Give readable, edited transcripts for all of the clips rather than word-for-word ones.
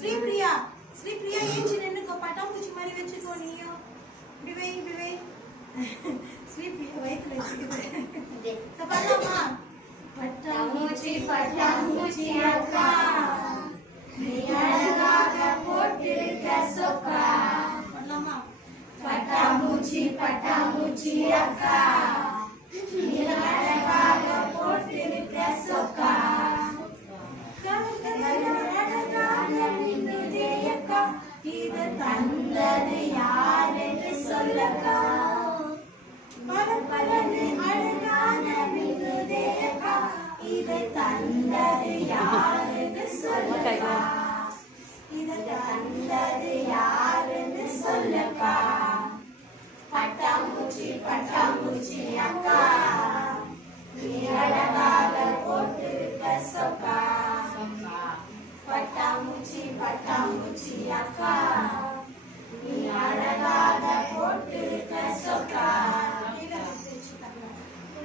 ஸ்ரீபிரியா ஸ்ரீபிரியா ஏஞ்சி நின்னுக்கோ பட்டாம்பூச்சி மாதிரி வச்சுக்கோ நீயும் இப்படி ஸ்ரீபிரியா வயிற்றுல வச்சுக்கிட்டு பண்ணலாமா பட்டாம்பூச்சி பட்டாம்பூச்சி அக்கா நீ அழகாக போட்டிருக்க சொக்கா பண்ணலாமா பட்டாம்பூச்சி பட்டாம்பூச்சி அக்கா நீ அழகாக போட்டிருக்க சொக்கா இது தந்தது யாரென்று சொல்லக்கா பரப்பரது அழகான மிகுதேக்கா இது தந்தது யாரென்று சொல்லக்கா இது தந்தது யாரென்று சொல்லக்கா பட்டாம்பூச்சி பட்டாம்பூச்சி அக்கா நீ அழகாக போட்டிருக்க சொக்கா பட்டாம்பூச்சி பட்டாம்பூச்சி அக்கா நீ அழகாக போட்டிருக்க சொக்கா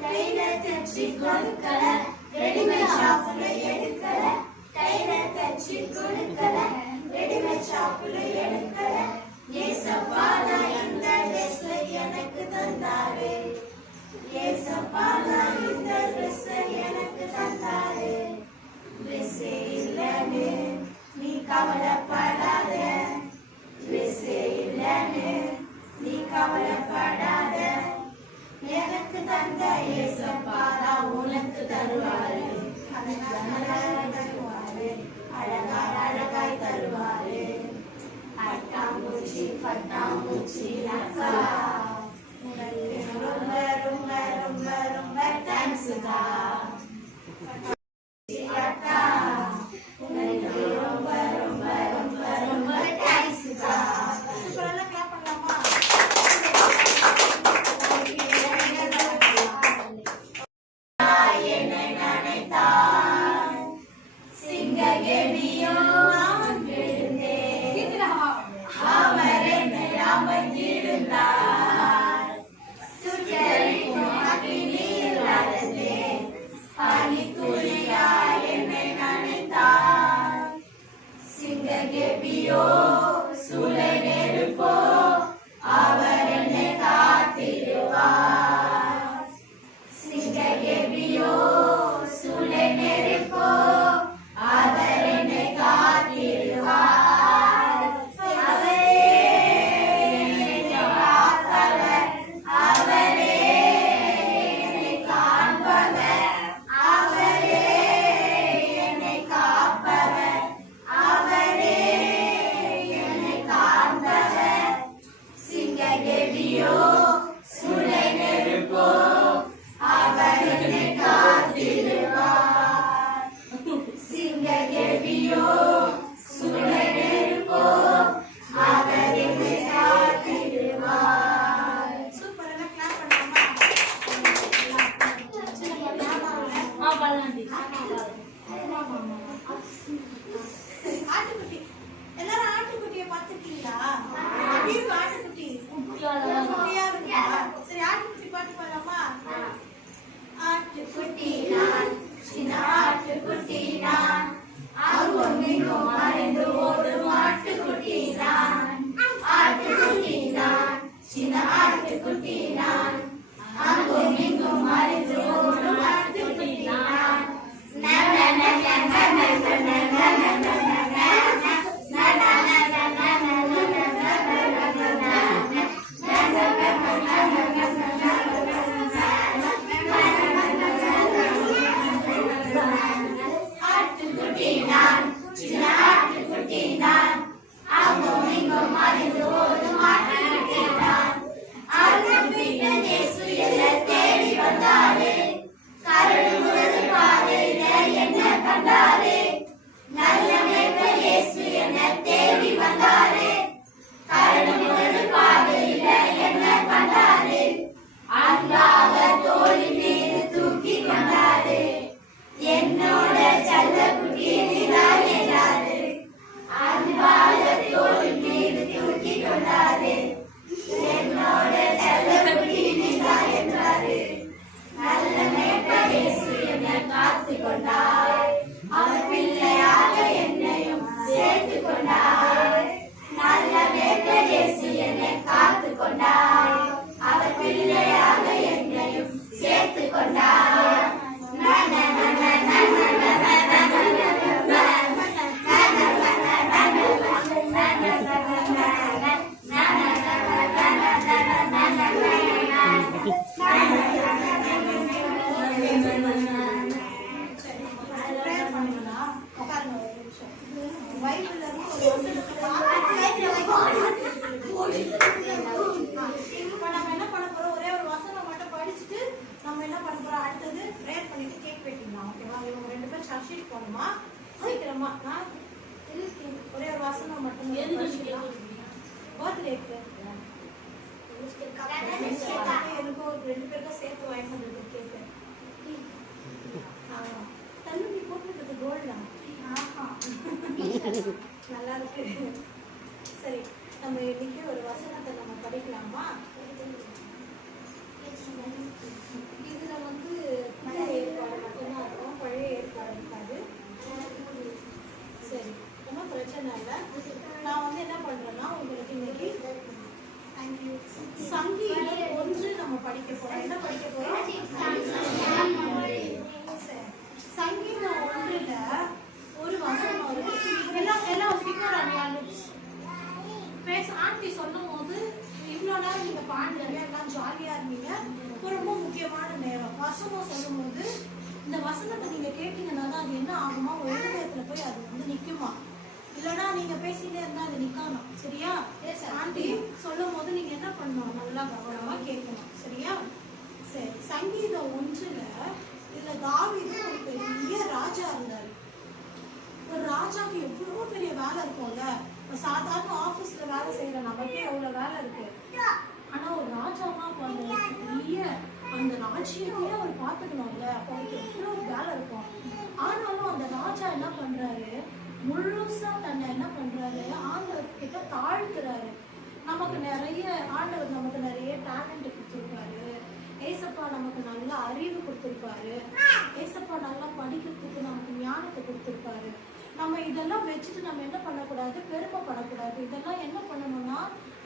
கையில தச்சு கொடுக்கல ரெடிமேட் ஷாப்புல எடுக்கல கையில தச்சு கொடுக்கல ரெடிமேட் ஷாப்புல எடுக்கல ஏசப்பா நான் இந்த ட்ரெஸ் எனக்கு தந்தாரு ஏசப்பா நான் இந்த ட்ரெஸ் எனக்கு தந்தாரு ட்ரெஸ் இல்லைன்னு நீ கவலைப்படாத ட்ரெஸ் இல்லைன்னு நீ கவலைப்படாத எனக்கு தந்த ஏசப்பா தான் உனக்கு தருவாரு தருவாரு அழகாய் அழகாய் தருவாரு பட்டாம்பூச்சி பட்டாம்பூச்சி அக்கா உனக்கு ரொம்ப ரொம்ப ரொம்ப ரொம்ப தேங்க்ஸ்க்கா அக்கா உனக்கு ரொம்ப ரொம்ப ரொம்ப ரொம்ப தேங்க்ஸ்க்கா சூப்பரா கிளாப் பண்ணலாமா என்னை நினைத்தான் சிங்ககேணியோ அவன் விழுந்தேன் அவர் என்னை அமர்ந்திருந்தார் சுட்டரிக்கும் அக்கினியில் நடந்தேன் பனித்துளியா என்னை நினைத்தார் சிங்ககேணியோ சூளை நெருப்போ அவர் என்னை காத்திடுவார் சிங்ககேணியோ சூளை நெருப்போ அவர் என்னை காத்திடுவார் அவரே என்னை காப்பவர் அவரே என்னை காண்பவர் அவரே என்னை காப்பவர் அவரே என்னை காண்பவர் சிங்ககேணியோ சூளை நெருப்போ அவர் என்னை காத்திடுவார் சிங்ககேணியோ சூளை நெருப்போ அவர் என்னை காத்திடுவார் சூப்பரா கிளாப் பண்ணலாமா ஆட்டுக்குட்டி எல்லாரும் ஆட்டுக்குட்டியை பார்த்துருக்கீங்களா எப்படி இருக்கு ஆட்டுக்குட்டி குட்டியா இருக்கு 2 பேருக்கும் சேர்த்து வாங்கி வந்து கேட்பேன். ஆமா தண்ணி நீ போட்டுக்கிறது கோல்டா? நல்லா இருக்கு. சரி, நம்ம இன்னைக்கு ஒரு வசனத்தை நம்ம படிக்கலாமா? இதுல வந்து பழைய ஏற்பாடு மட்டும்தான் இருக்கும், பழைய ஏற்பாடு இருக்காது. சரி, ஒன்றும் பிரச்சனை இல்லை. நான் வந்து என்ன பண்றேன்னா உங்களுக்கு இன்னைக்கு சங்கீதம் 1 நம்ம படிக்க போறோம். என்ன படிக்க போறோம்? சங்கீதம் 1ல ஒரு வசனம் இருக்கு. எல்லாம் ஃபிகர் பேச ஆண்டி சொல்லும் போது இவ்வளோ நேரம் நீங்க பாடுறீங்க, எல்லாம் ஜாலியா இருந்தீங்க. ரொம்ப முக்கியமான நேரம் வசனம் சொல்லும் போது இந்த வசனத்தை நீங்க கேட்டீங்கன்னா தான் அது என்ன ஆகுமா, ஒரு இடத்துல போய் அது வந்து நிக்குமா. இல்லைன்னா நீங்க பேசிட்டே இருந்தா அது நிக்கணும். சரியா? ஆண்டி சொல்லும் போது நீங்க என்ன பண்ணணும், நல்லா கவனமா கேட்கணும். சரியா? சரி, சங்கீதம் 1ல இதுல தாவீது ஒரு பெரிய ராஜா இருந்தாரு. ஒரு ராஜாக்கு எவ்வளவு பெரிய வேலை இருக்கும்ல. சாதாரண ஆபீஸ்ல வேலை செய்யற நமக்கே எவ்வளவு வேலை இருக்கு. ஆனா ஒரு ராஜானா பெரிய அந்த ராஜ்யத்தையே அவர் பாத்துக்கணும்ல, அவருக்கு எவ்வளவு வேலை இருக்கும். ஆனாலும் அந்த ராஜா என்ன பண்றாரு, முழுசா தன்னை என்ன பண்றாரு, ஆண்டவர் கிட்ட தாழ்த்துறாரு. நமக்கு நிறைய ஆண்டவர் நமக்கு நிறைய டேலண்ட் கொடுத்துருக்காரு. ஏசப்பா நமக்கு நல்ல அறிவு கொடுத்துருப்பாரு. ஏசப்பா நல்லா படிக்கிறதுக்கு நமக்கு ஞானத்தை கொடுத்துருப்பாரு. நம்ம இதெல்லாம் வச்சுட்டு நம்ம என்ன பண்ணக்கூடாது, பெருமைப்படக்கூடாது. இதெல்லாம் என்ன பண்ணணும்னா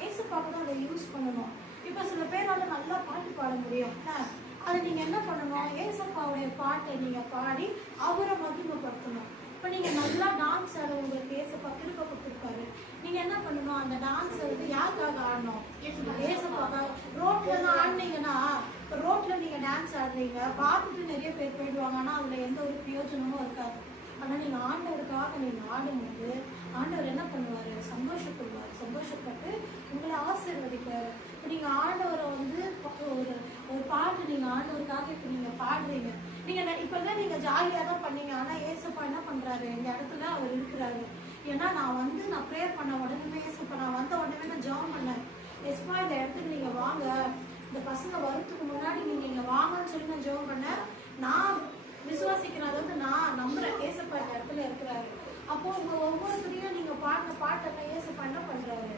ஏசப்பாக்கு தான் அதை யூஸ் பண்ணணும். இப்ப சில பேரால நல்லா பாட்டு பாட முடியும். அதை நீங்க என்ன பண்ணணும், ஏசப்பாவுடைய பாட்டை நீங்க பாடி அவரை மகிமைப்படுத்தணும். இப்ப நீங்க நல்லா டான்ஸ் ஆட உங்களுக்கு ஏசப்பா திருப்ப கொடுத்துருப்பாரு. நீங்க என்ன பண்ணணும், அந்த டான்ஸ் வந்து யாருக்காக ஆடணும், ஏசப்பாக்காக. ரோட்ல தான் ஆடினீங்கன்னா, ரோட்ல நீங்க டான்ஸ் ஆடுறீங்க, பார்த்துட்டு நிறைய பேர் போயிடுவாங்க. ஆனா அதுல எந்த ஒரு பிரயோஜனமும் இருக்காது. ஆனா நீங்க ஆண்டவருக்காக நீங்க ஆடும்போது ஆண்டவர் என்ன பண்ணுவாரு, சந்தோஷப்படுவார். சந்தோஷப்பட்டு உங்களை ஆசீர்வதிப்பாரு. நீங்க ஆண்டவரை வந்து ஒரு பாட்டு நீங்க ஆண்டவருக்காக இப்ப நீங்க பாடுறீங்க. நீங்க இப்பதான் நீங்க ஜாலியா தான் பண்ணீங்க. ஆனா ஏசப்பா என்ன பண்றாரு, இந்த இடத்துல அவர் இருக்கிறாரு. ஏன்னா நான் ப்ரேயர் பண்ண உடனே ஏசப்பா, நான் வந்த உடனே நான் ஜெபம் பண்ணேன். ஏசப்பா இந்த இடத்துக்கு நீங்க வாங்க, இந்த பசங்க வரத்துக்கு முன்னாடி நீங்க இங்க வாங்கன்னு சொல்லி நான் ஜெபம் பண்ணேன். நான் விசுவாசிக்கிறத வந்து நான் நம்புறேன், ஏசப்பா இந்த இடத்துல இருக்கிறாரு. அப்போ உங்க ஒவ்வொருத்தரையும் நீங்க பாடின பாட்டெல்லாம் ஏசப்பா என்ன பண்றாரு,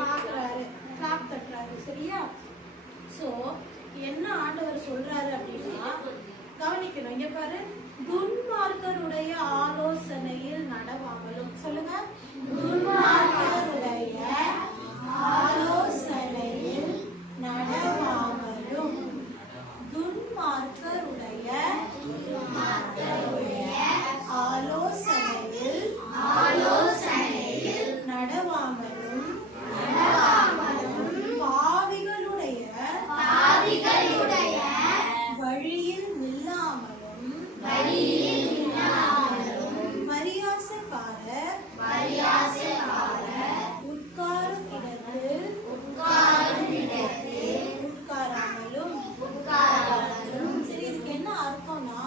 பாக்குறாரு, கிளாப் தட்டுறாரு. சரியா? சோ என்ன ஆண்டவர் சொல்றாரு அப்படின்னா கவனிக்கணும். இங்க பாரு, துன்மார்க்கருடைய ஆலோசனையில் நடவாமலும். சொல்லுங்க, துன்மார்க்கருடைய ஆலோசனையில் நடவாமலும். துன்மார்க்கருடைய ஆலோசனையில் நடவாமலும், பாவிகளுடைய வழியில் நில்லாமலும், பரியாசக்காரர் உட்காரும் இடத்தில் உட்காராமலும். சரி, இதுக்கு என்ன அர்த்தம்னா,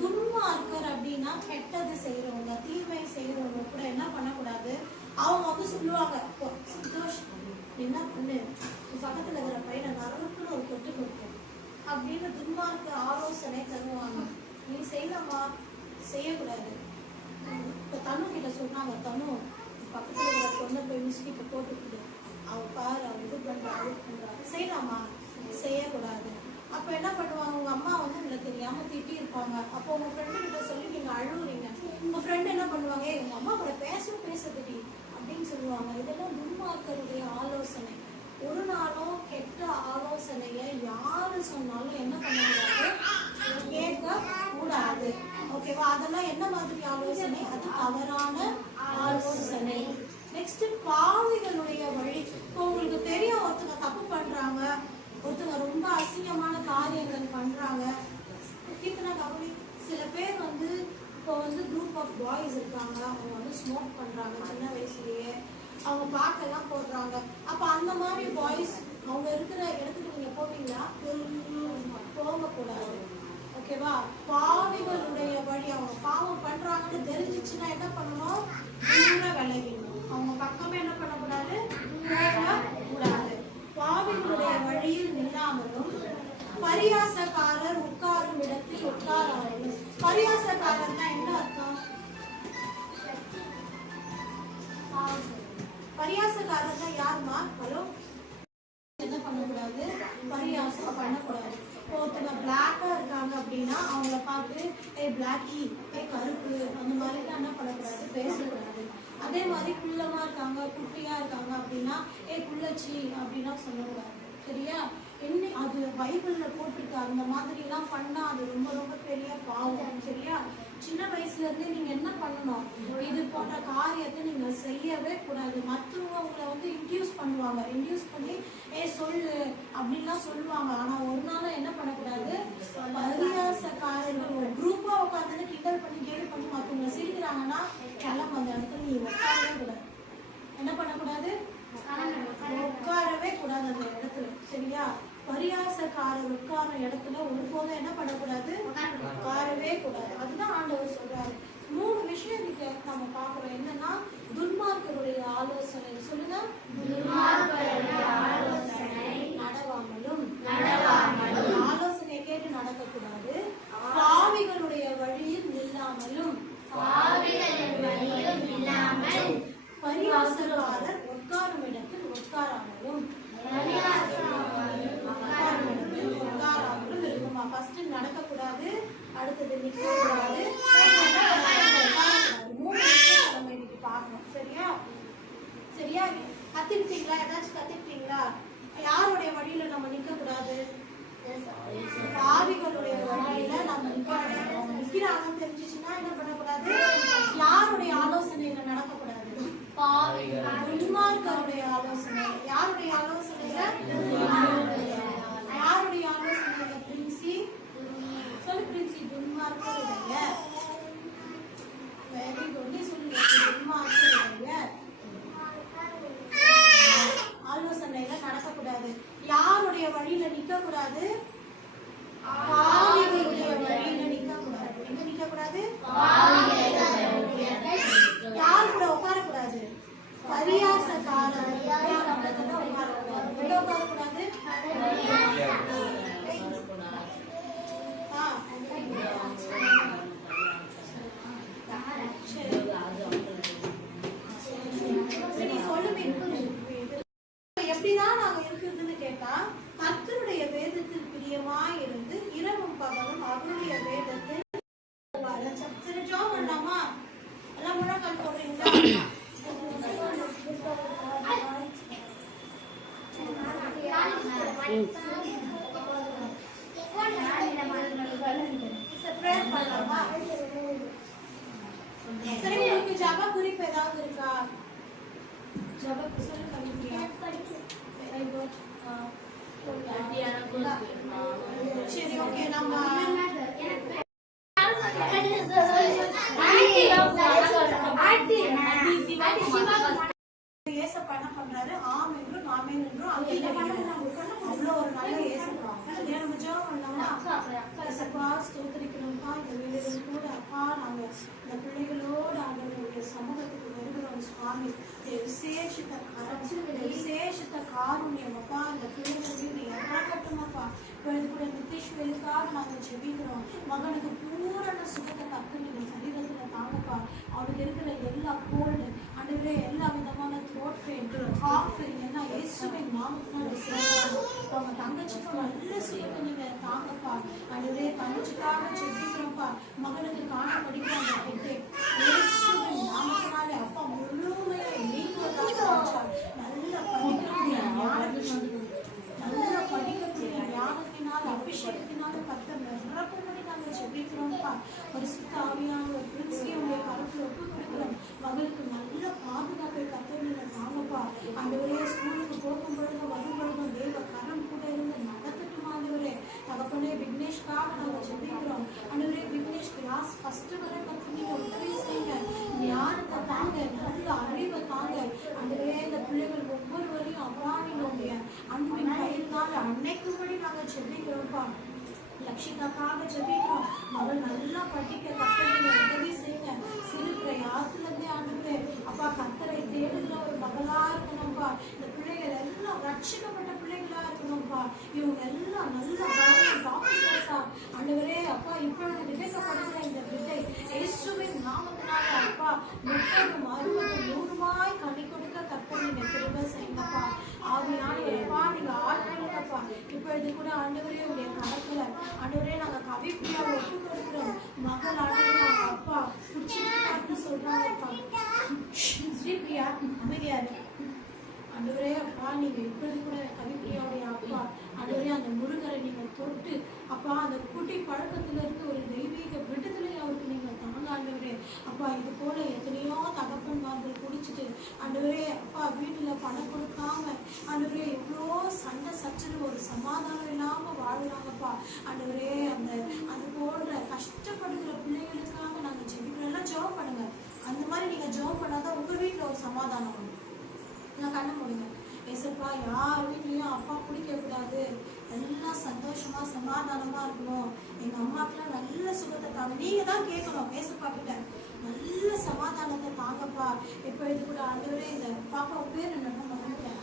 துன்மார்க்கர் அப்படின்னா கெட்டது செய்யறவங்க, தீமை செய்யறவங்க கூட என்ன பண்ணக்கூடாது, அவங்க வந்து சொல்லுவாங்க, சந்தோஷ் என்ன பண்ணு, பக்கத்துல இருக்கிற பையனை நறுக்குன்னு ஒரு கொட்டு கொடுக்கும் அப்படின்னு துன்மார்க்க ஆலோசனை தருவாங்க. நீ செய்யலாமா, செய்யக்கூடாது. இப்ப தனு கிட்ட சொன்னாங்க, தனு பக்கத்துல இருக்கிற பொண்ணை போய் மிஸ்கிட்ட போட்டுக்கிட்டு அவ பாரு, அவ இது பண்றாரு செய்யலாமா, செய்யக்கூடாது. அப்ப என்ன பண்ணுவாங்க, உங்க அம்மா வந்து உங்களை தெரியாம திட்டி இருப்பாங்க. அப்போ உங்க ஃப்ரெண்டு கிட்ட சொல்லி நீங்க அழுவுறீங்க. உங்க ஃப்ரெண்ட் என்ன பண்ணுவாங்க, உங்க அம்மா கூட பேசுறதுடி அப்படின்னு சொல்லுவாங்க. இதெல்லாம் துன்மார்க்கருடைய ஆலோசனை. ஒரு நாளும் கெட்ட ஆலோசனைய யாரு சொன்னாலும் என்ன பண்ணக்கூடாது, கேட்க கூடாது. ஓகேவா? அதெல்லாம் என்ன மாதிரி ஆலோசனை, அது தவறான ஆலோசனை. நெக்ஸ்ட், பாவிகளுடைய வழி. இப்போ உங்களுக்கு தெரியும், ஒருத்தங்க தப்பு பண்றாங்க, ஒருத்தங்க ரொம்ப அசிங்கமான காரியங்கள் பண்றாங்க. சில பேர் வந்து இப்போ வந்து குரூப் ஆஃப் பாய்ஸ் இருக்காங்க, அவங்க வந்து ஸ்மோக் பண்றாங்க சின்ன வயசுலயே, அவங்க பாட்டெல்லாம் போடுறாங்க. அப்ப அந்த மாதிரி பாய்ஸ் அவங்க இருக்கிற இடத்துக்கு நீங்க போவீங்களா? போகக்கூடாது. ஓகேவா? பாவிகளுடைய வழி, அவங்க பாவம் பண்றாங்கன்னு தெரிஞ்சிச்சுன்னா என்ன பண்ணணும், தூர விலகிடணும். அவங்க பக்கமே என்ன பண்ணக்கூடாது, போகக்கூடாது. பாவிகளுடைய வழியில் நில்லாமலும் பரியாசக்காரர் உட்காரும் இடத்தில் உட்காராமல். பரியாசக்காரர்னா என்ன அர்த்தம்? பரியாசக்காரர்னா யாருமா? ஹலோ, என்ன பண்ணக்கூடாது? பரியாசம் பண்ணக்கூடாது. ஒருத்தங்க பிளாக்கா இருக்காங்க அப்படின்னா அவங்கள பார்த்து பிளாக்கி, கருப்பு, அந்த மாதிரிலாம் என்ன பண்ணக்கூடாது? பேசக்கூடாது. அதே மாதிரி குள்ளமா இருக்காங்க, குட்டியா இருக்காங்க அப்படின்னா குள்ளச்சி அப்படின்னா சொல்லக்கூடாது. சரியா? என்ன அது பைபிள்ல போட்டிருக்கு. அந்த மாதிரி எல்லாம் பண்ணா அது ரொம்ப ரொம்ப பெரிய பாவம். சரியா? சின்ன வயசுல இருந்தே நீங்க என்ன பண்ணணும்? இது போன்ற காரியத்தை நீங்க செய்யவே கூடாது. மற்றவங்க உங்களை வந்து இன்டியூஸ் பண்ணுவாங்க. இன்டியூஸ் பண்ணி சொல்லு அப்படின்லாம் சொல்லுவாங்க. ஆனா ஒரு நாள் என்ன பண்ணக்கூடாது? பரியாசக்காரர்கள் ஒரு குரூப்பா உட்காந்து கிண்டல் பண்ணி கேள்வி பண்ணி மற்றவங்க சிரிக்கிறாங்கன்னா கிளம்ப அந்த இடத்துல நீ உட்காரவே கூடாது. என்ன பண்ணக்கூடாது? உட்காரவே கூடாது அந்த இடத்துல. சரியா? பரியாசக்காரர் உட்கார இடத்துல ஒருபோதும் என்ன பண்ணக்கூடாது? உட்காரவே கூடாது. அதுதான் ஆண்டவர் சொல்றாரு. 3 விஷயம் இருக்கு நம்ம பாக்குறோம். என்னன்னா, துன்மார்க்கருடைய ஆலோசனை. சொல்லுங்க. நடவாமலும், ஆலோசனை கேட்டு நடக்கக்கூடாது. பாவிகளுடைய வழியில் நில்லாமலும், பரியாசக்காரர் உட்காரும் இடத்தில் உட்காராமலும் இருக்குமா? ஃபர்ஸ்ட் நடக்கக்கூடாது, அடுத்தது நிற்கக்கூடாது, 3 விஷயம் நம்ம இன்னைக்கு பார்க்கணும். சரியா? சரியா? கத்துக்கிட்டீங்களா? ஏதாச்சும் கத்துக்கிட்டீங்களா? யாருடைய வழியில நம்ம நிற்கக்கூடாது? பாவிகளுடைய வழியில நம்ம நிற்கிறாங்கன்னு தெரிஞ்சிச்சுன்னா என்ன பண்ணக்கூடாது? யாருடைய ஆலோசனையில நடக்கக்கூடாது? துன்மார்க்கருடைய ஆலோசனை. யாருடைய ஆலோசனையில? யாருடைய ஆலோசனையில? பிரின்சி சொல்லு. பிரின்சி துன்மார்க்கருடைய. Very good. சொல்லுங்க. துன்மார்க்கருடைய ஆலோசனையில நடக்கக்கூடாது. யாருடைய வழியில நிக்க கூடாது? பாவிகளுடைய வழியில நிக்க கூடாது. எங்க நிக்க கூடாது? யாரு கூட உட்காரக்கூடாது? பரியாசக்காரர் உட்காரக்கூடாது. எங்க உட்காரக்கூடாது? சரி சொல்லுமே. எப்படிதான் நாங்க இருக்குதுன்னு கேட்டா, கர்த்தருடைய வேதத்தில் பிரியமாய் இருந்து இரவும் பகலும் அவருடைய வேதத்தில். சரி, ஜாப் பண்ணலாமா? எல்லாம் முழக்கம் போடுறீங்களா? சரி, உங்களுக்கு ஜப குறிப்பு ஏதாவது இருக்கா? ஜப புத்தகம் வெரி குட். சரி, ஓகே. நம்ம ஏசப்பா என்ன பண்றாரு? ஆம் என்றும் ஆமென் என்றும் அவ்வளோ ஒரு நல்ல ஏசப்பா. நம்ம ஜெபம் பண்ணோம்னா, ஏசப்பா ஸ்தோத்திரிக்கிறோம்ப்பா. இந்த வேலைகள் கூட அப்பா நாங்க இந்த பிள்ளைகளோடு அவங்களுடைய சமூகத்துக்கு வருகிறோம் சுவாமி. விசேஷித்த காருண்யம் அப்பா இந்த பிள்ளைகளுக்கு இறக்கட்டுமாப்பா. இப்பொழுது கூட நிதிஷ்வலுக்காக நாங்கள் ஜெபிக்கிறோம். மகனுக்கு பூரண சுகத்தை கத்து நீங்க சரீரத்துல தாங்கப்பா. அவனுக்கு இருக்கிற எல்லா கோல்டு அன்றைய எல்லா விதமான த்ரோட் பெயின், காஃப் என்ன இயேசுவின் நாமத்தினால சேரணும். அவங்க தங்கச்சிக்கு நல்ல சுகத்தை நீங்க தாங்கப்பா. அன்றைய தங்கச்சிக்காக ஜெபிக்கிறோம்ப்பா. மகனுக்கு காண படிக்கிற அந்த பெட்டை இயேசுவின் நாமத்தினால அப்பா முழுமையா நீங்க நல்ல படிக்கக்கூடிய ஞானத்தினால், நல்ல படிக்கக்கூடிய ஞானத்தினால் அபிஷேகத்தினால கர்த்தர் நிரப்பும்படி நாங்கள் ஜெபிக்கிறோம்ப்பா. பரிசுத்த ஆவியானவர் பிரின்சியுடைய கருத்துல ஒப்பு கொடுக்கிறோம். மகளுக்கு நல்ல பாதுகாப்பை கர்த்தர் நீங்க தாங்கப்பா. ஆண்டவரே ஸ்கூலுக்கு போகும் பொழுது வரும் பொழுதும் தேவ கரம் கூட இருந்து நடத்தட்டும். ஆண்டவரே தகப்பனே விக்னேஷ்காக நாங்கள் ஜெபிக்கிறோம். ஆண்டவரே விக்னேஷ் கிளாஸ் ஃபர்ஸ்ட் வரை கர்த்தர் நீங்க உதவி செய்யுங்க. ஞானத்தை தாங்க, நல்ல அறிவை தாங்க. ஆண்டவரே இந்த பிள்ளைகள் ஒவ்வொருவரையும் அப்பா நீங்களுடைய அன்பின் கையினால் அன்னைக்கும்படி நாங்கள் ஜெபிக்கிறோம்ப்பா. லட்சிதாக்காக ஜெபிக்கிறோம். அவள் நல்லா படிக்க கர்த்தரை உதவி செய்யுங்க. சிறு பிரயாசத்துல இருந்தே ஆண்டவரே அப்பா கர்த்தரை தேடுகிற ஒரு மகளா இருக்கணும்ப்பா. இந்த பிள்ளைகள் எல்லாம் ரட்சிக்கப்பட்ட பிள்ளைகளா இருக்கணும்ப்பா. இவங்க எல்லாம் நல்ல ஆண்டவரே அப்பா இப்பொழுது விதைக்கப்படுகிற இந்த விதை இயேசுவின் நாமத்தினால அப்பா 30, 60, 100 கனி கொடுக்க கர்த்தர் நீங்க கிருபை செய்யுங்கப்பா. ஆவியானவரேப்பா நீங்க ஆட்களுங்கப்பா. இப்பொழுது கூட ஆண்டவரே உடைய கரத்துல ஆண்டவரே நாங்க கவிப்பிரியாவை ஒப்பு கொடுக்கிறோம். மகள் ஆண்டவரே அவங்க அப்பா குடிச்சிட்டு சொல்றாங்கப்பா. ஸ்ரீபிரியா அமைதியாரு ஆண்டவரே அப்பா நீங்க இப்பொழுது கூட கவிப்பிரியாவுடைய அப்பா ஆண்டவரே அந்த முருகரை நீங்க தொட்டு அப்பா அந்த குட்டி பழக்கத்துல இருந்து ஒரு தெய்வீக விடுதலை அவருக்கு நீங்க தாங்க ஆண்டவரே. அப்பா இது போல எத்தனையோ தகப்பன்மார்கள் குடிச்சிட்டு ஆண்டவரே அப்பா வீட்டுல பணம் கொடுக்காம ஆண்டவரே எவ்வளோ சண்டை சச்சரவு ஒரு சமாதானம் இல்லாம வாழ்றாங்கப்பா. ஆண்டவரே அது போன்ற கஷ்டப்படுகிற பிள்ளைகளுக்காக நாங்க ஜெபிக்கிறோம். ஜெபம் பண்ணுங்க. அந்த மாதிரி நீங்க ஜெபம் பண்ணாதான் உங்க வீட்டுல ஒரு சமாதானம் வரும். நான் கண்ண முடியுங்க. ஏசப்பா யார் வீட்லயும் அப்பா குடிக்க கூடாது, எல்லாம் சந்தோஷமா சமாதானமா இருக்கணும். எங்க அம்மாக்கெல்லாம் நல்ல சுகத்தை தாங்க. நீங்க தான் கேட்கணும் ஏசப்பா கிட்ட, நல்ல சமாதானத்தை தாங்கப்பா. எப்பொழுது கூட ஆண்டவரே இந்த பாப்பா பேர் என்ன மறந்துட்டேன்,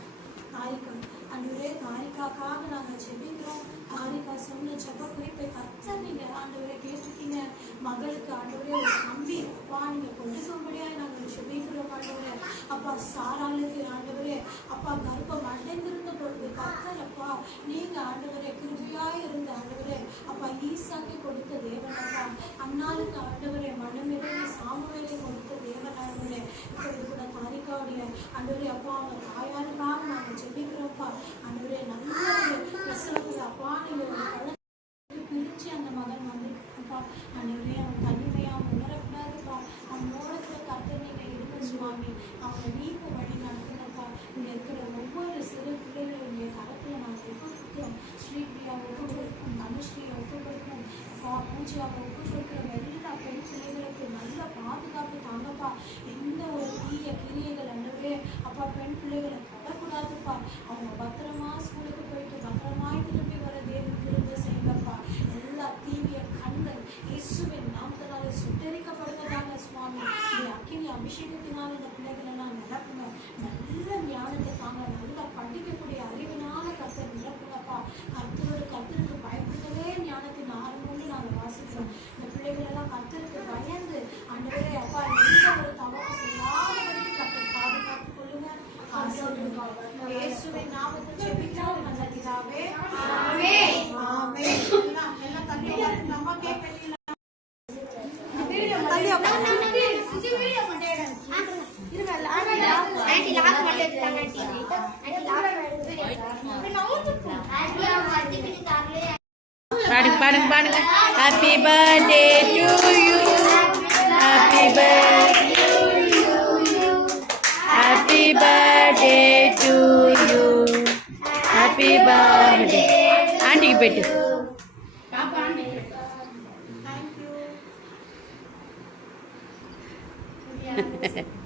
தாரிகா. ஆண்டவரே தாரிகாக்காக நாங்க ஜெபிக்கிறோம். தாரிகா சொன்ன ஜெப குறிப்பை கர்த்தர் நீங்க ஆண்டவரே கேட்டிருக்கீங்க. மகளுக்கு ஆண்டவரே ஒரு நம்பி அப்பா நீங்க கொண்டு போகும்படியா நாங்கள் ஜெபிக்கிறோம் ஆண்டவரே. அப்பா சாராளுக்கு ஆண்டவரே அப்பா கர்ப்பம் அடைந்திருந்த பொழுது கர்த்தர் அப்பா நீங்க ஆண்டவரே கிருபையாய் இருந்த ஆண்டவரே அப்பா ஈசாக்கை கொடுத்த தேவன் அப்பா. அண்ணாளுக்கு ஆண்டவரே மனமிறங்கி சாமுவேலை கொடுத்த தேவன் ஆண்டவரே. இப்பொழுது கூட தாரிகாவுடைய ஆண்டவரே அப்பா அவங்க தாயாருக்காக நாங்கள் ஜெபிக்கிறோம்ப்பா. ஆண்டவரே நல்ல ஒரு பிரசவத்துல அப்பா நீங்க ஒரு பழத்தை பிரிச்சு அந்த மகன் வந்திருக்கப்பா. ஆண்டவரே அவன் தனிமையா உணரக்கூடாதுப்பா. அவனோட கூட கர்த்தர் நீங்க இருங்க சுவாமி. அவங்க நீங்க வழி நடத்துங்கப்பா. இங்க இருக்கிற ஒவ்வொரு சிறு பிள்ளைகளுடைய கரத்துல நாங்கள் ஒப்பு கொடுக்கிறோம். ஸ்ரீபிரியாவை ஒப்பு கொடுக்கும், தனுஸ்ரீயை ஒப்பு கொடுக்கும், அப்பா பூஜாவை ஒப்பு கொடுக்குற எல்லா பெண் பிள்ளைகளுக்கு நல்ல பாதுகாப்பு தாங்கப்பா. எந்த ஒரு தீய கிரியைகள் ஆண்டவரே அப்பா பெண் பிள்ளைகளை தொடக்கூடாதுப்பா. அவங்க பத்திரமா ஸ்கூலுக்கு போயிட்டு பத்திரமாய் திரும்பி வர தேவன் திரும்ப செய்யப்பா. எல்லா தீவிய கண்கள் இயேசுவின் நாமத்தினால சுட்டரிக்கப்படுவதாக சுவாமி. அக்கினி அபிஷேகத்தினால் இந்த பிள்ளைகளை நான் நிரப்புங்க. நல்ல ஞானத்தை தாங்க, நல்லா படிக்கக்கூடிய அறிவினால கர்த்தர் நிரப்புங்கப்பா. கர்த்தருக்கு பயப்படுத்தவே ஞானத்தின் ஆரம்பம்னு நாங்கள் வாசிக்கிறோம். இந்த பிள்ளைகள் எல்லாம் கர்த்தருக்கு பயந்து ஆண்டவரே அப்பா எந்த ஒரு தவறு செய்யாதபடி கர்த்தர் பாதுகாத்துக் கொள்ளுங்க. இயேசுவின் நாமத்தில் ஜெபிக்கிறோம் நல்ல பிதாவே. ஆமென். ஆமென். எல்லாம் தள்ளி உட்காருங்க. அம்மா கேட்கல. தள்ளி உட்காருங்க. வீடியோ பண்ணேன். இருங்க. ஆண்டி லாக் பண்ணிட்டாங்க ஆண்டி. ஆண்டி லாக் நான் ஊத்துறேன். ஆண்டி ஆண்டி கிட்ட தாங்களே. பாடுங்க. Happy birthday to you. Happy birthday to you. Happy birthday to you. Happy birthday. ஆண்டிக்கு போயிட்டு பாப்பா ஆண்டி. Thank you.